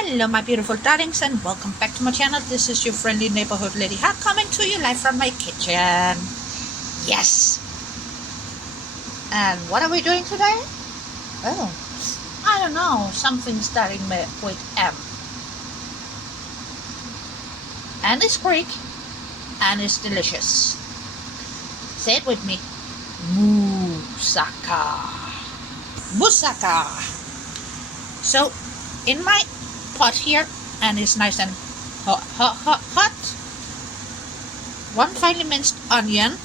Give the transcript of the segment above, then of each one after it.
Hello my beautiful darlings and welcome back to my channel. This is your friendly neighborhood lady Hack coming to you live from my kitchen. Yes. And what are we doing today? Oh, I don't know. Something starting with M. And it's Greek and it's delicious. Say it with me. Moussaka. Moussaka. So in my pot here, and it's nice and hot. One finely minced onion.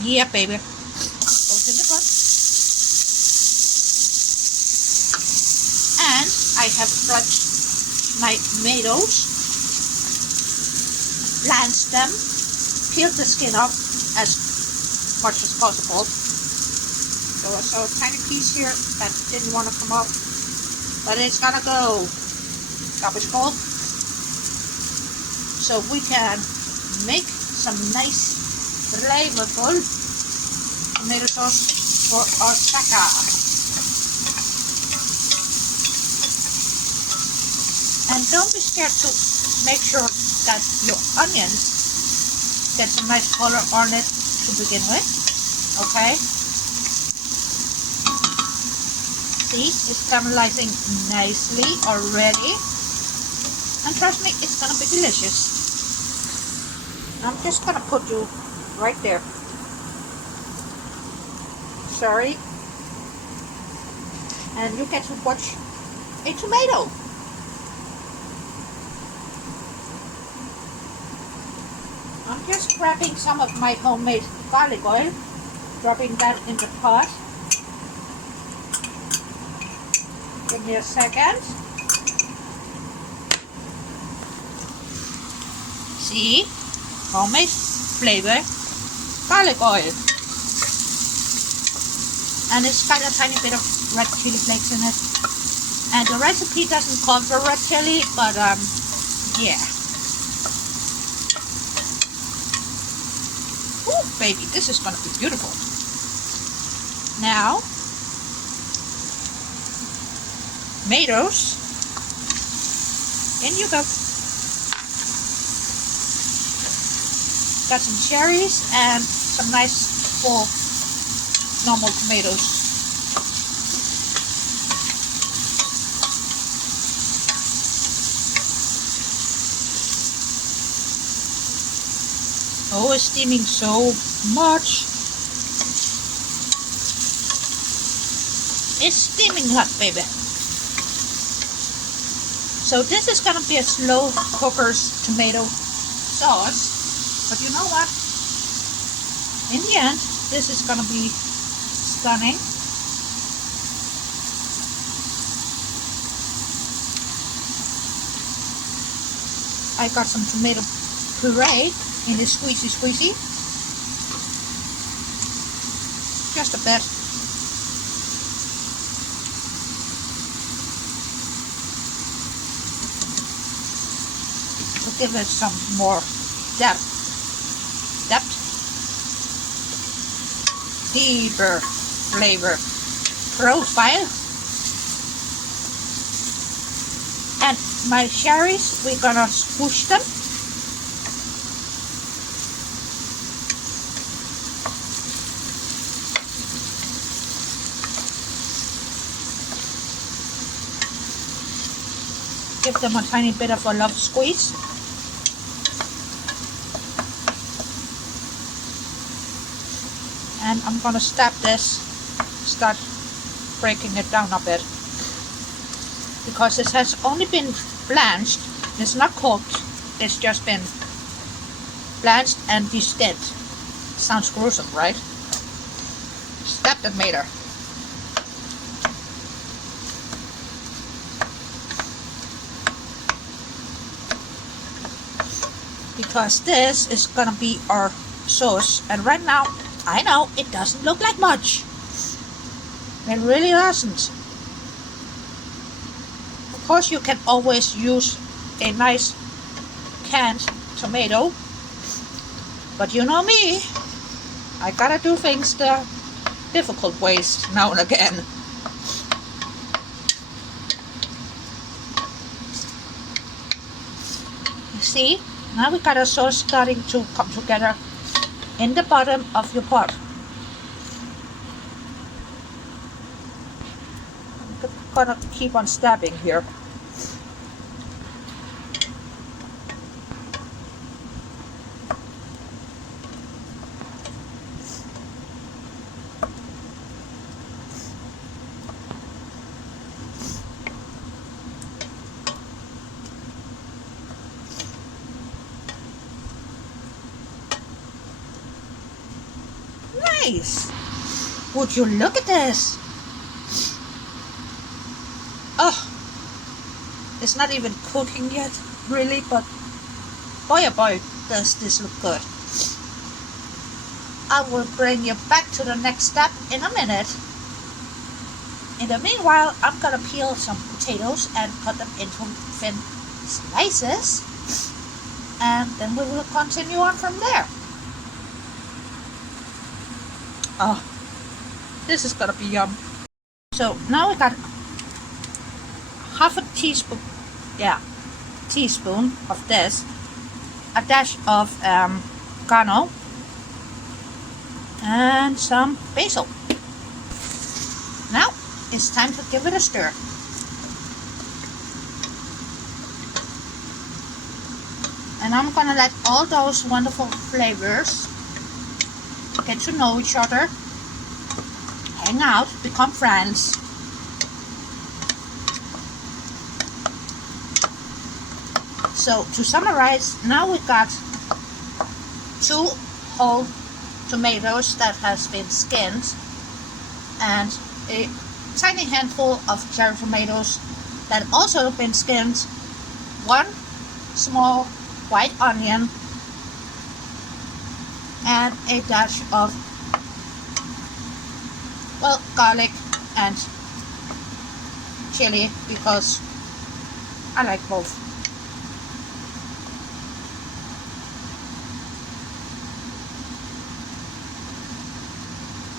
Yeah, baby. Goes in the pot. And I have flushed my tomatoes, blanched them, peeled the skin off as much as possible. There was a tiny piece here that didn't want to come up, but it's gonna go. Garbage bowl, so we can make some nice flavorful tomato sauce for our moussaka. And don't be scared to make sure that your onions get some nice color on it to begin with. Okay, see, it's caramelizing nicely already. And trust me, it's gonna be delicious. I'm just gonna put you right there. Sorry. And you get to watch a tomato. I'm just grabbing some of my homemade garlic oil, dropping that in the pot. Give me a second. See, homemade flavor garlic oil, and it's got a tiny bit of red chili flakes in it. And the recipe doesn't call for red chili, but yeah. Ooh, baby, this is gonna be beautiful. Now, tomatoes, in you go. Got some cherries and some nice full normal tomatoes. Oh, it's steaming so much. It's steaming hot, baby. So this is gonna be a slow cooker's tomato sauce. But you know what? In the end, this is gonna be stunning. I got some tomato puree in this squeezy. Just a bit. To give it some more depth. Deeper flavor profile. And my cherries, we're gonna squish them. Give them a tiny bit of a love squeeze. And I'm gonna start breaking it down a bit, because it has only been blanched. It's not cooked. It's just been blanched and de-skinned. Sounds gruesome, right? Stab the tomato. Because this is gonna be our sauce, and right now I know it doesn't look like much. It really doesn't. Of course, you can always use a nice canned tomato, but you know me, I gotta do things the difficult ways now and again. See, now we got our sauce starting to come together in the bottom of your pot. I'm gonna keep on stabbing here. Nice! Would you look at this? Oh, it's not even cooking yet, really, but boy oh boy, does this look good. I will bring you back to the next step in a minute. In the meanwhile, I'm gonna peel some potatoes and cut them into thin slices, and then we will continue on from there. Oh, this is gonna be yum. So now we got half a teaspoon, teaspoon of this, a dash of oregano, and some basil. Now it's time to give it a stir. And I'm gonna let all those wonderful flavors get to know each other, hang out, become friends. So to summarize, now we got 2 whole tomatoes that has been skinned, and a tiny handful of cherry tomatoes that also have been skinned, 1 small white onion, and a dash of, well, garlic and chili, because I like both.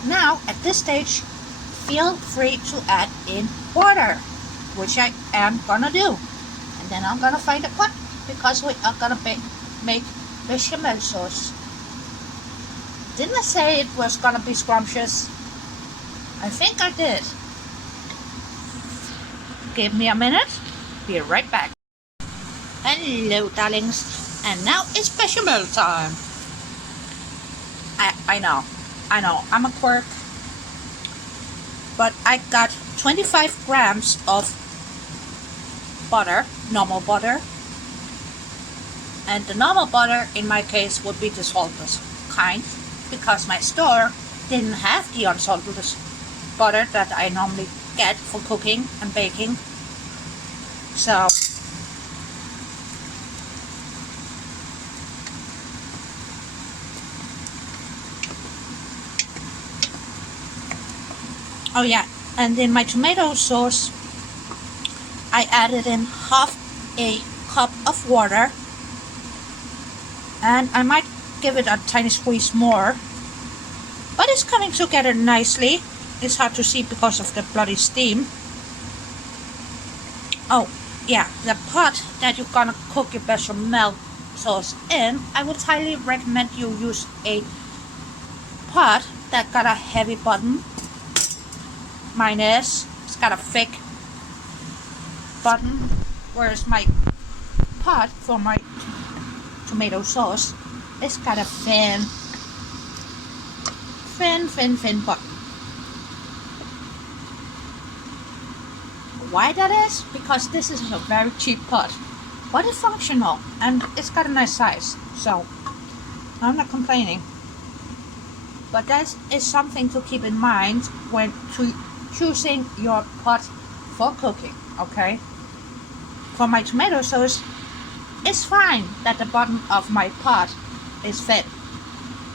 Now at this stage, feel free to add in water, which I am gonna do, and then I'm gonna find a pot because we are gonna make bechamel sauce. Didn't I say it was gonna be scrumptious? I think I did. Give me a minute. Be right back. Hello, darlings. And now it's bechamel time. I know. I'm a quirk. But I got 25 grams of butter, normal butter. And the normal butter in my case would be the salted kind, because my store didn't have the unsalted butter that I normally get for cooking and baking. So oh yeah, and in my tomato sauce I added in half a cup of water, and I might give it a tiny squeeze more, but it's coming together nicely. It's hard to see because of the bloody steam. Oh yeah, the pot that you're gonna cook your bechamel sauce in, I would highly recommend you use a pot that got a heavy bottom. Mine it's got a thick bottom, whereas my pot for my tomato sauce, it's got a thin bottom. Why that is? Because this is a very cheap pot, but it's functional and it's got a nice size, so I'm not complaining. But that is something to keep in mind when choosing your pot for cooking, okay? For my tomato sauce, it's fine that the bottom of my pot is thin.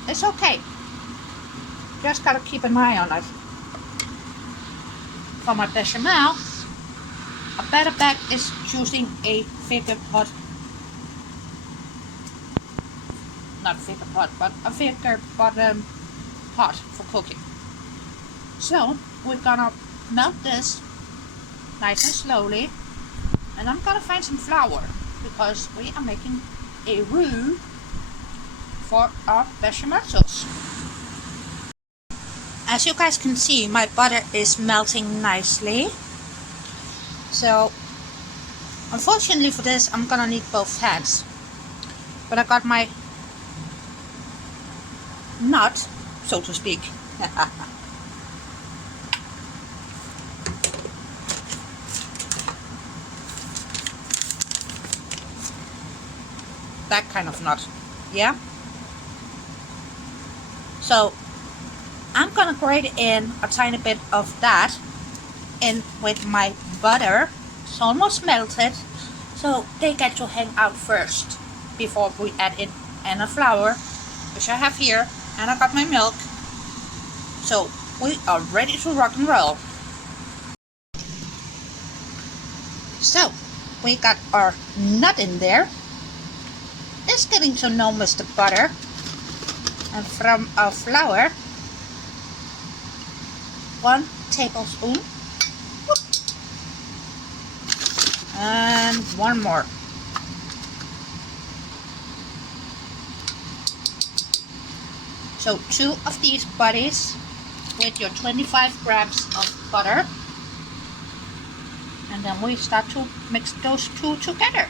It's okay. Just gotta keep an eye on it. For my bechamel, a better bet is choosing a thicker pot. Not thicker pot, but a thicker bottom pot for cooking. So we're gonna melt this nice and slowly, and I'm gonna find some flour. because we are making a roux for our bechamel sauce. As you guys can see, my butter is melting nicely. So unfortunately for this, I'm gonna need both hands. But I got my nut, so to speak. That kind of nut, yeah? So I'm gonna grate in a tiny bit of that in with my butter. It's almost melted, so they get to hang out first before we add in the flour, which I have here, and I got my milk. So we are ready to rock and roll. So we got our nut in there. It's getting to know Mr. Butter, and from our flour, 1 tablespoon, and 1 more. So 2 of these buddies with your 25 grams of butter, and then we start to mix those 2 together.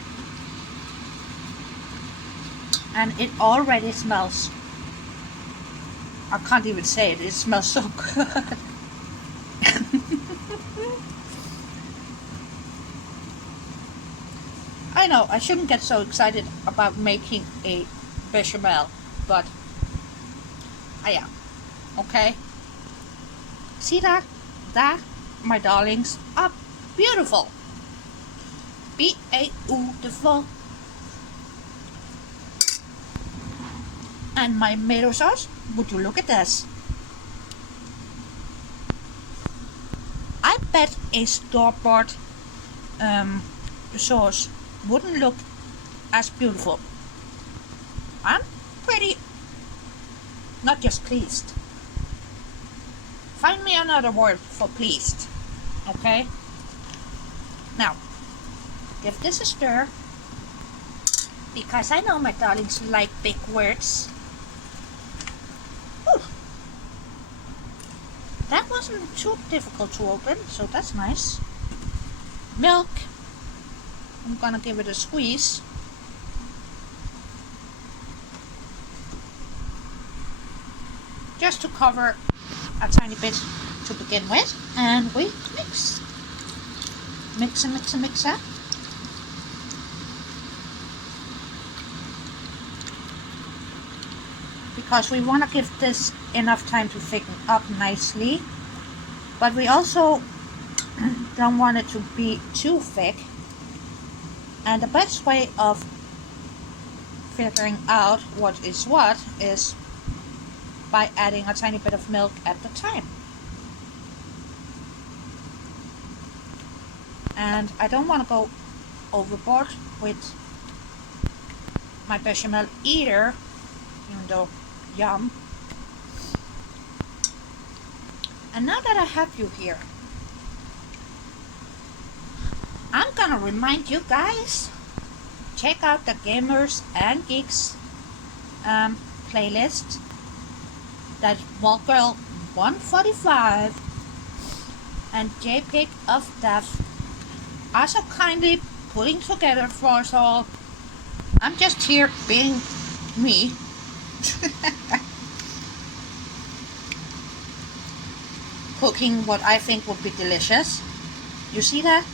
And it already smells, I can't even say it, it smells so good. I know I shouldn't get so excited about making a bechamel, but I am. Okay, see that? That, my darlings, are beautiful. Beautiful. And my tomato sauce, would you look at this? I bet a store-bought sauce wouldn't look as beautiful. I'm pretty, not just pleased. Find me another word for pleased, okay? Now, give this a stir, because I know my darlings like big words. Whew. That wasn't too difficult to open, so that's nice. Milk. I'm gonna give it a squeeze. Just to cover a tiny bit to begin with, and we mix. Mix and mix and mix that. Because we want to give this enough time to thicken up nicely, but we also don't want it to be too thick. And the best way of figuring out what is by adding a tiny bit of milk at the time. And I don't want to go overboard with my bechamel either, even though yum. And now that I have you here, I'm gonna remind you guys, check out the Gamers and Geeks playlist that Walgirl 145 and JPEG of Death are so kindly putting together for us all. I'm just here being me. Cooking what I think would be delicious. You see that?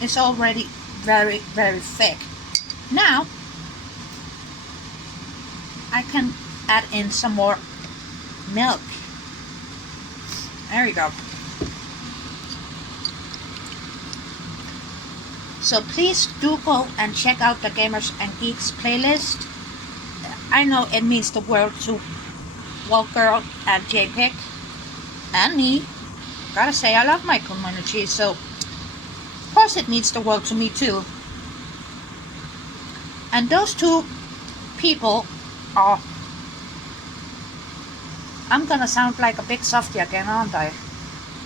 It's already very, very thick. Now I can add in some more milk. There we go. So please do go and check out the Gamers and Geeks playlist. I know it means the world to Walgirl and JPEG and me. Gotta say, I love my community, so of course it means the world to me too. And those 2 people are, I'm gonna sound like a big softie again, aren't I?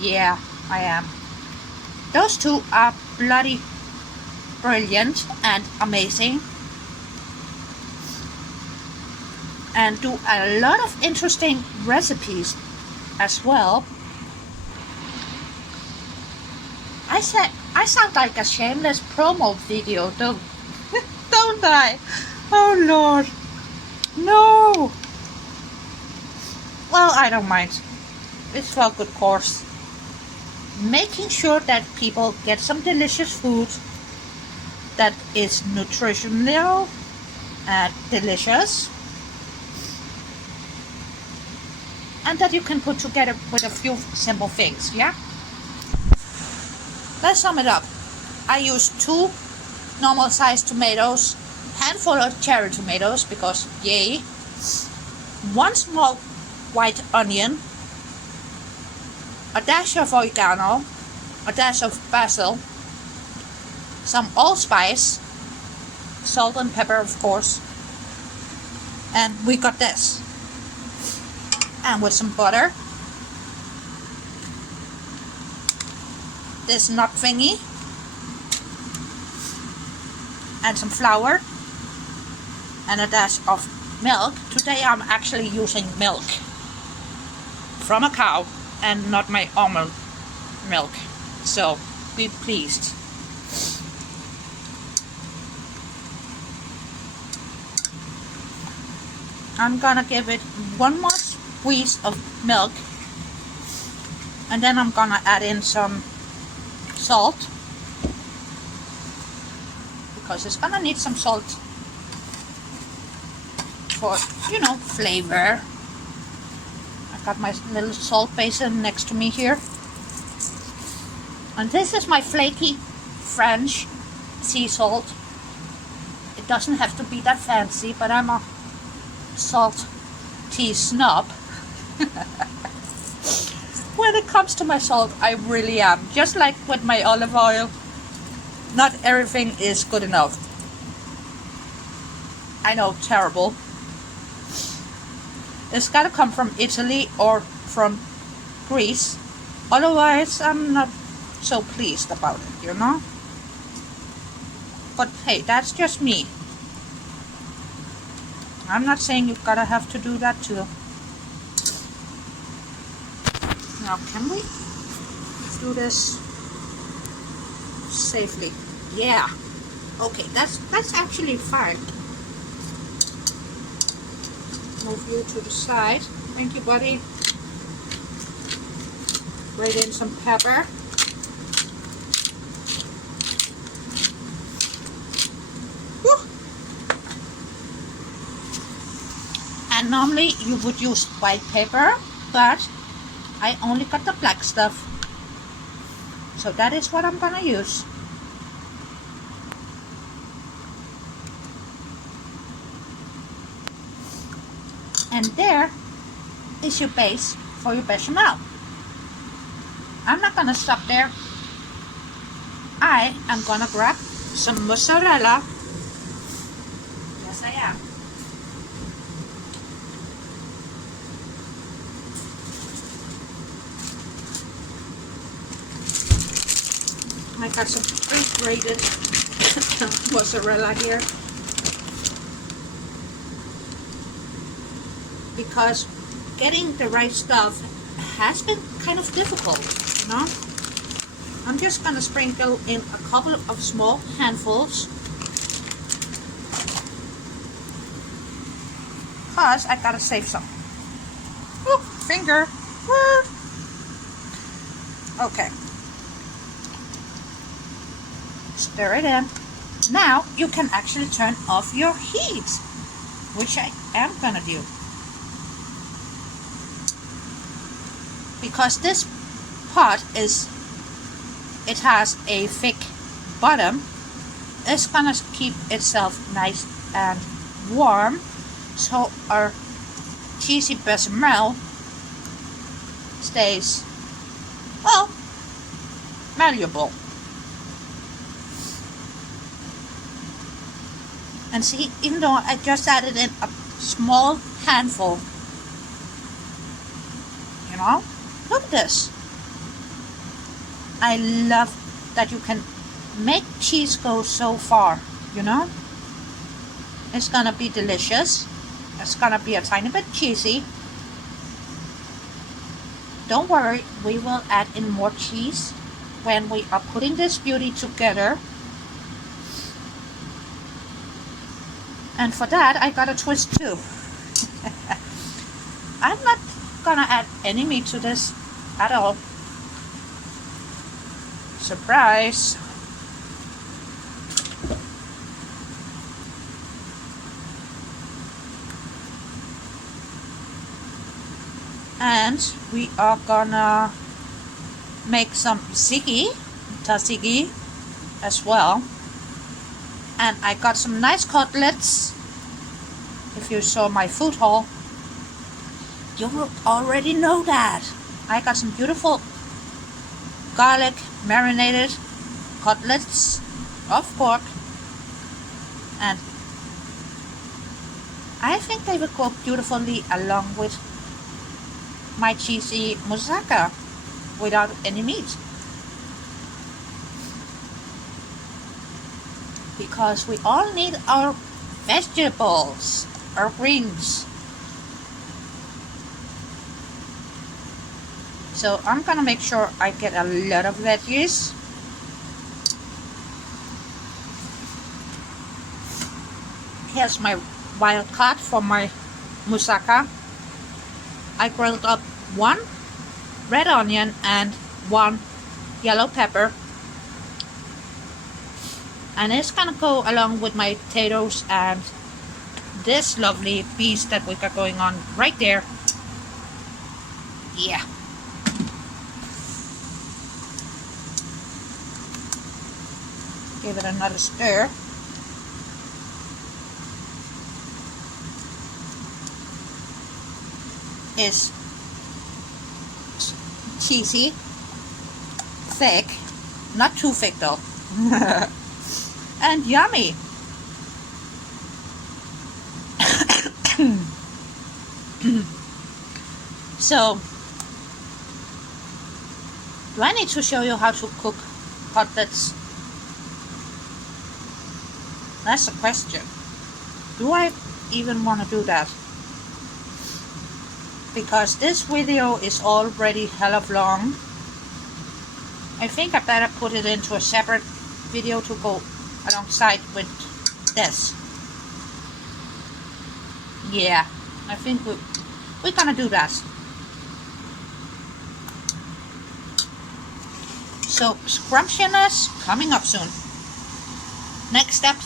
Yeah, I am. Those 2 are bloody brilliant and amazing, and do a lot of interesting recipes as well. I sound like a shameless promo video, don't I? Oh Lord, no. Well, I don't mind. It's for a good cause. Making sure that people get some delicious food that is nutritional and delicious, and that you can put together with a few simple things, yeah? Let's sum it up. I use 2 normal sized tomatoes, handful of cherry tomatoes because yay, 1 small white onion, a dash of oregano, a dash of basil, some allspice, salt and pepper of course, and we got this. And with some butter, this nut thingy, and some flour, and a dash of milk. Today I'm actually using milk from a cow and not my almond milk, so be pleased. I'm gonna give it 1 more squeeze of milk, and then I'm gonna add in some salt because it's gonna need some salt for, you know, flavor. I got my little salt basin next to me here, and this is my flaky French sea salt. It doesn't have to be that fancy, but I'm a salt tea snob. When it comes to my salt, I really am. Just like with my olive oil, not everything is good enough. I know, terrible. It's gotta come from Italy or from Greece. Otherwise, I'm not so pleased about it, you know? But hey, that's just me. I'm not saying you've gotta have to do that too. Now, can we do this safely? Yeah. Okay, that's actually fine. Move you to the side. Thank you, buddy. Grate in some pepper. Woo. And normally you would use white pepper, but I only got the black stuff, so that is what I'm gonna use. And there is your base for your bechamel. I'm not gonna stop there. I am gonna grab some mozzarella. Yes, I am. I got some pre-grated mozzarella here because getting the right stuff has been kind of difficult, you know. I'm just gonna sprinkle in a couple of small handfuls because I gotta save some. Ooh, finger. Woo. Okay. Stir it in. Now you can actually turn off your heat, which I am gonna do. Because this pot it has a thick bottom, it's gonna keep itself nice and warm, so our cheesy bechamel stays, well, malleable. And see, even though I just added in a small handful, you know, look at this. I love that you can make cheese go so far, you know? It's gonna be delicious. It's gonna be a tiny bit cheesy. Don't worry, we will add in more cheese when we are putting this beauty together. And for that, I got a twist too. I'm not gonna add any meat to this at all. Surprise! And we are gonna make some tzatziki as well. And I got some nice cutlets. If you saw my food haul, you will already know that. I got some beautiful garlic marinated cutlets of pork, and I think they will go beautifully along with my cheesy moussaka without any meat, because we all need our vegetables, our greens. So I'm gonna make sure I get a lot of veggies. Here's my wild card for my moussaka. I grilled up 1 red onion and 1 yellow pepper. And it's gonna go along with my potatoes and this lovely beast that we got going on right there. Yeah. Give it another stir. It's cheesy, thick, not too thick though, and yummy. So, do I need to show you how to cook cutlets? That's the question. Do I even want to do that? Because this video is already hell of long. I think I better put it into a separate video to go alongside with this. Yeah, I think we're gonna do that. So, scrumptious coming up soon. Next step,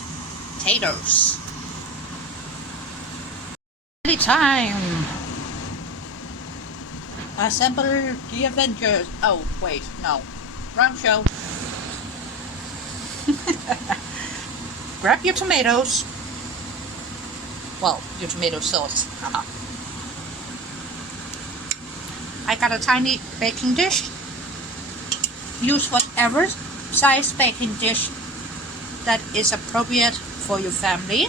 potatoes. Time. Assemble the Avengers. Oh, wait, no. Wrong show. Grab your tomatoes. Well, your tomato sauce. I got a tiny baking dish. Use whatever size baking dish that is appropriate for your family.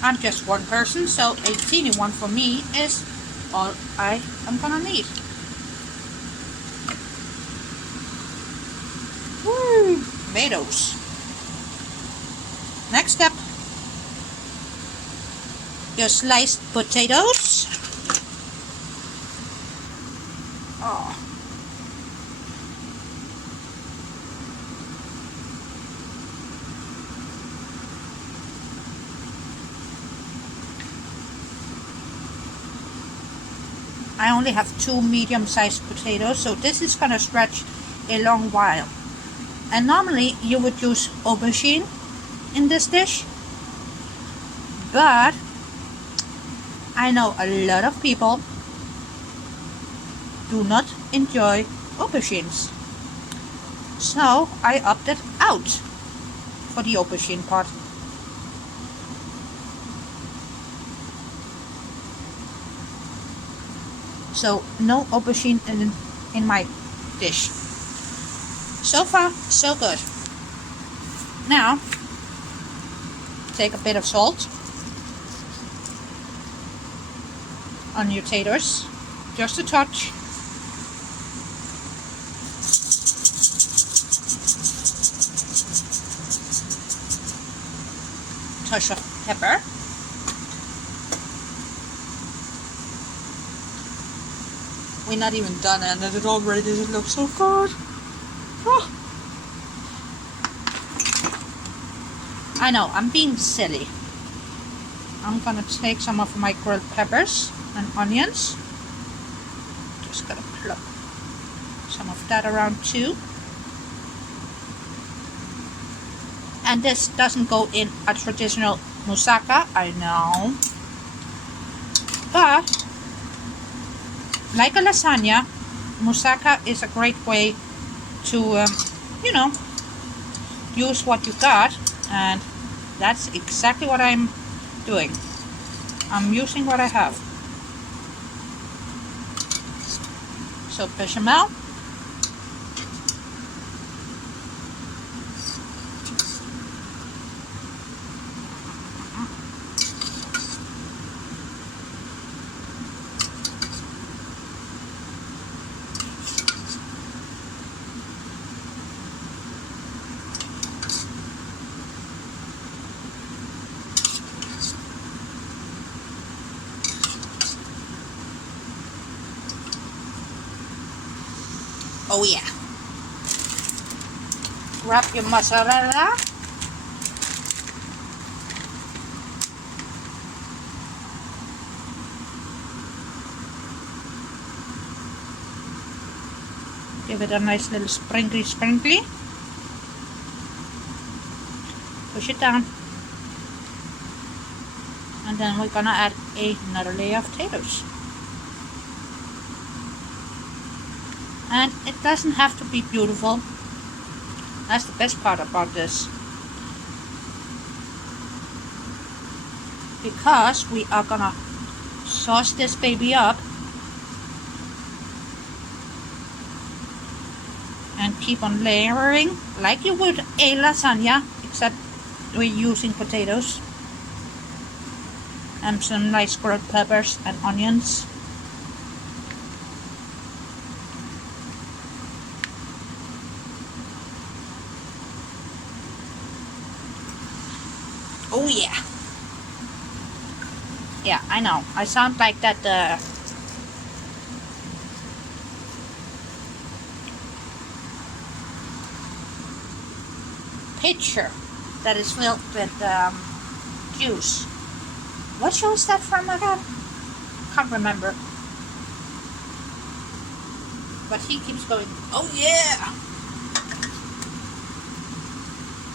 I'm just one person, so a teeny one for me is all I am gonna need. Woo, tomatoes. Next step, your sliced potatoes. Oh. I only have 2 medium-sized potatoes, so this is gonna stretch a long while. And normally you would use aubergine in this dish, but I know a lot of people do not enjoy aubergines, so I opted out for the aubergine part. So no aubergine in my dish. So far, so good. Now, take a bit of salt on your taters, just a touch. touch of pepper. We're not even done and it already looks so good. Oh. I know, I'm being silly. I'm gonna take some of my grilled peppers and onions. Just gonna plop some of that around too. And this doesn't go in a traditional moussaka, I know. But, like a lasagna, moussaka is a great way to, you know, use what you got. And that's exactly what I'm doing. I'm using what I have. So bechamel. Oh yeah. Grab your mozzarella. Give it a nice little sprinkly. Push it down. And then we're gonna add another layer of potatoes. And it doesn't have to be beautiful. That's the best part about this. Because we are gonna sauce this baby up and keep on layering like you would a lasagna, except we're using potatoes and some nice grilled peppers and onions. Oh yeah. Yeah, I know. I sound like that pitcher that is filled with juice. What show is that from again? Can't remember. But he keeps going, oh yeah!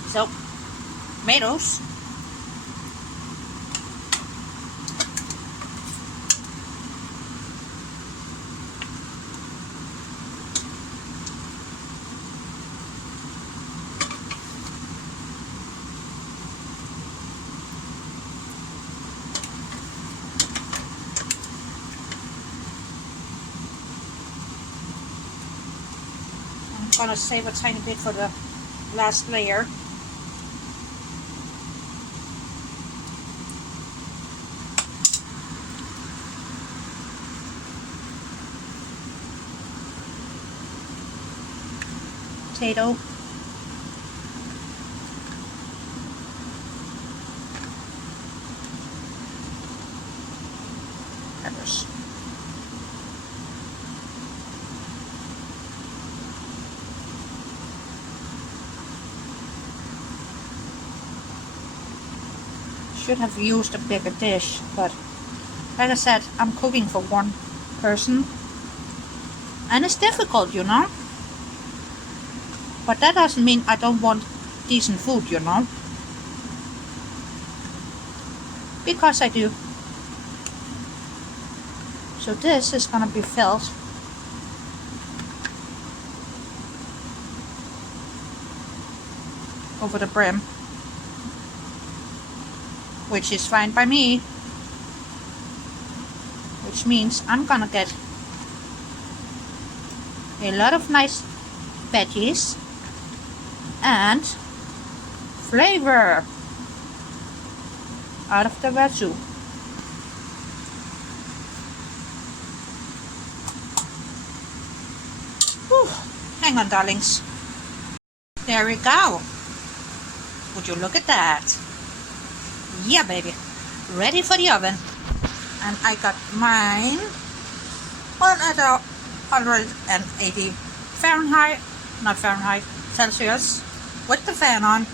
So, tomatoes. I'm gonna save a tiny bit for the last layer. Potato. Peppers. Should have used a bigger dish, but like I said, I'm cooking for one person and it's difficult, you know, but that doesn't mean I don't want decent food, you know, because I do. So this is gonna be filled over the brim, which is fine by me, which means I'm gonna get a lot of nice veggies and flavor out of the veggie. Whew. Hang on, darlings. There we go. Would you look at that? Yeah, baby. Ready for the oven. And I got mine on at 180 Fahrenheit, not Fahrenheit, Celsius, with the fan on.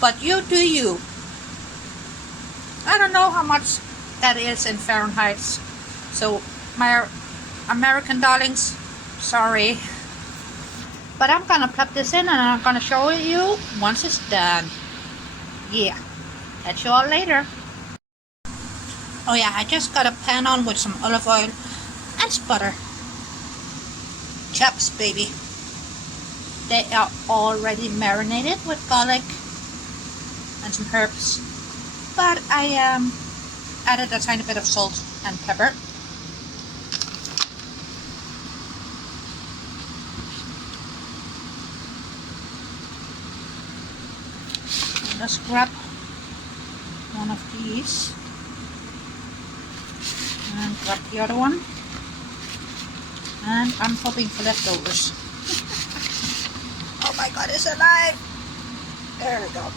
But you do you. I don't know how much that is in Fahrenheit. So my American darlings, sorry. But I'm gonna plug this in and I'm gonna show you once it's done. Yeah, catch you all later. Oh yeah, I just got a pan on with some olive oil and some butter. Chops, baby. They are already marinated with garlic and some herbs. But I added a tiny bit of salt and pepper. Let's grab one of these and grab the other one, and I'm hoping for leftovers. Oh my god, it's alive! There we go.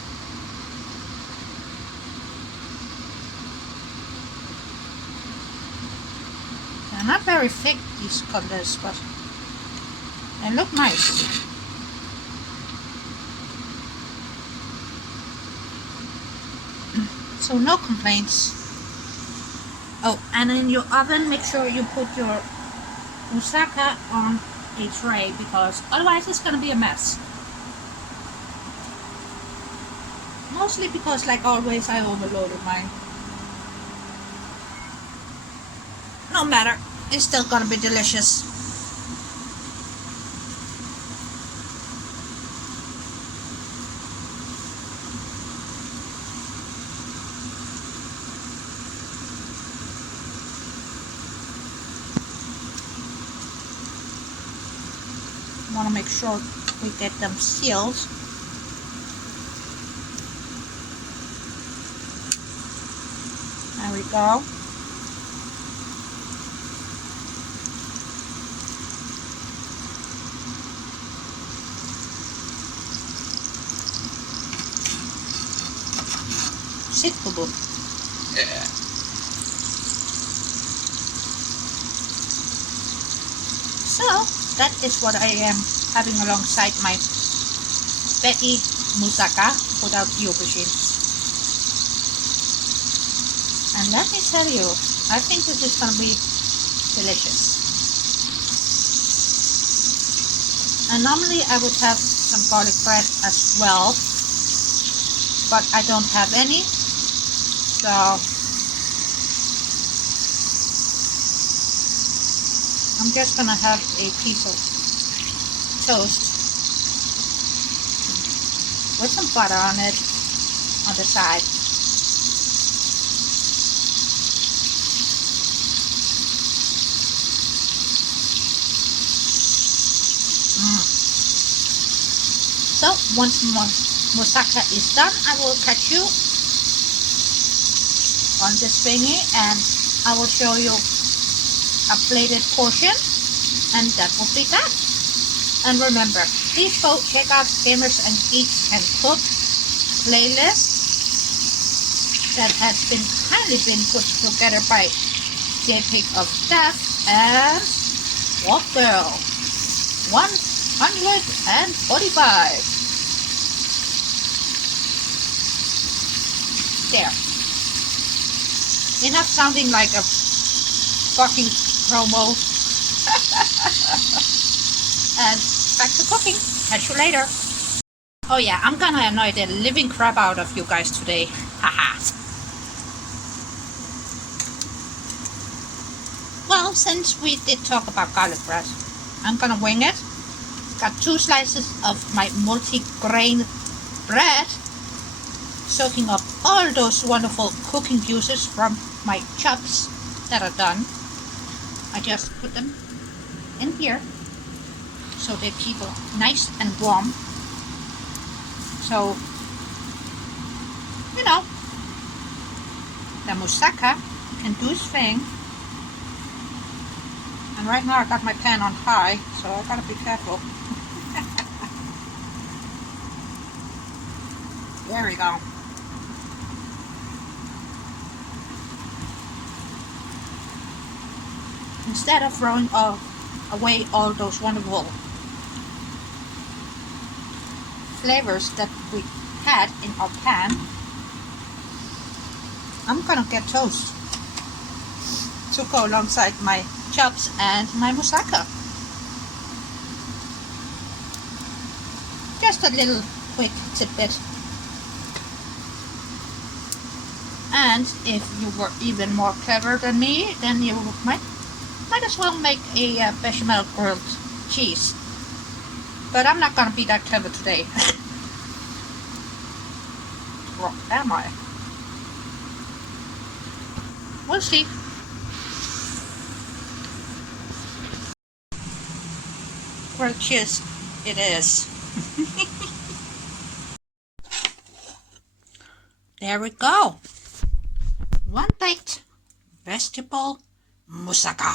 They're not very thick, these cutlets, but they look nice. So no complaints. Oh, and in your oven, make sure you put your moussaka on a tray, because otherwise it's gonna be a mess. Mostly because, like always, I overloaded mine. No matter, it's still gonna be delicious. Want to make sure we get them sealed. There we go. Sit, boo-boo. Yeah. So that is what I am having alongside my veggie moussaka without the aubergines. And let me tell you, I think this is going to be delicious. And normally I would have some garlic bread as well, but I don't have any, so I'm just gonna have a piece of toast with some butter on it on the side. So once moussaka is done, I will catch you on this thingy and I will show you a plated portion, and that will be that. And remember, please go check out Gamers and Geeks and Cook playlist that has been kindly put together by JPEG of Death and Walk Girl 145. There. Enough sounding like a fucking promo. And back to cooking. Catch you later. Oh yeah, I'm gonna annoy the living crap out of you guys today. Haha. Well, since we did talk about garlic bread, I'm gonna wing it. Got 2 slices of my multi-grain bread, soaking up all those wonderful cooking juices from my chops that are done. I just put them in here so they keep it nice and warm. So, you know, the moussaka can do its thing. And right now I got my pan on high, so I gotta be careful. There we go. instead of throwing away all those wonderful flavors that we had in our pan, I'm gonna get toast to go alongside my chops and my moussaka. Just a little quick tidbit. And if you were even more clever than me, then you might as well make a bechamel grilled cheese. But I'm not gonna be that clever today. Or am I? We'll see. Grilled cheese it is. There we go. One baked vegetable moussaka.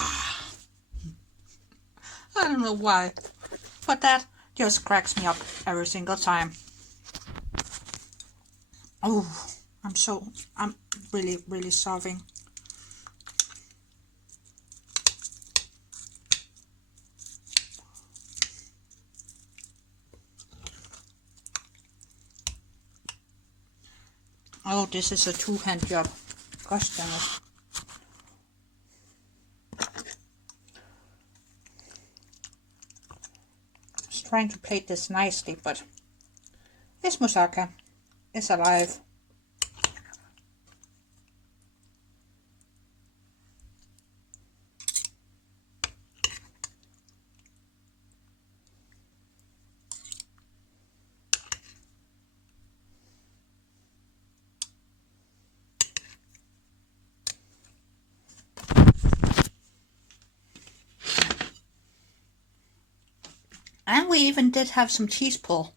I don't know why, but that just cracks me up every single time. Oh, I'm really starving. Oh, this is a two-hand job. Gosh dang it. I was trying to plate this nicely, but this moussaka is alive. And we even did have some cheese pull.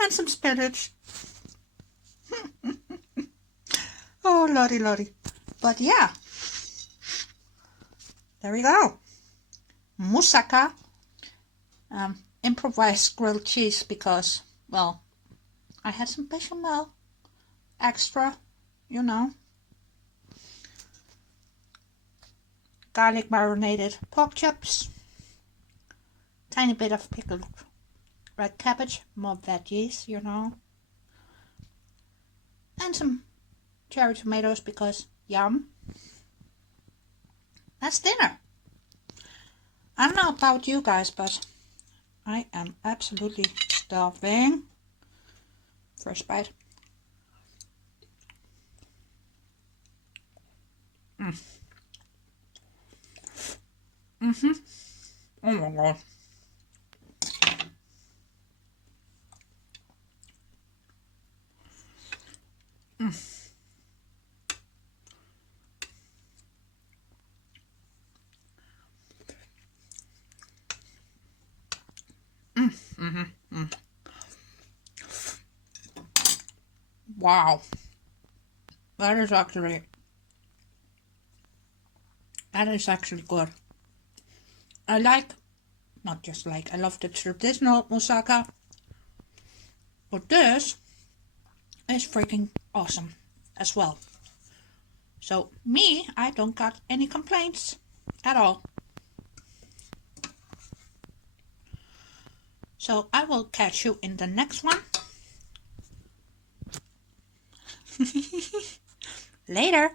And some spinach. Oh, lordy lordy. But yeah. There we go. Moussaka. Improvised grilled cheese because, well, I had some bechamel extra, you know. Garlic marinated pork chops. Tiny bit of pickled red cabbage, more veggies, you know. And some cherry tomatoes because yum. That's dinner. I don't know about you guys, but I am absolutely starving. First bite. Oh my god. Wow. That is actually good. I like, not just like, I love the traditional moussaka, but this is freaking awesome as well. So me, I don't got any complaints at all. So I will catch you in the next one. Later.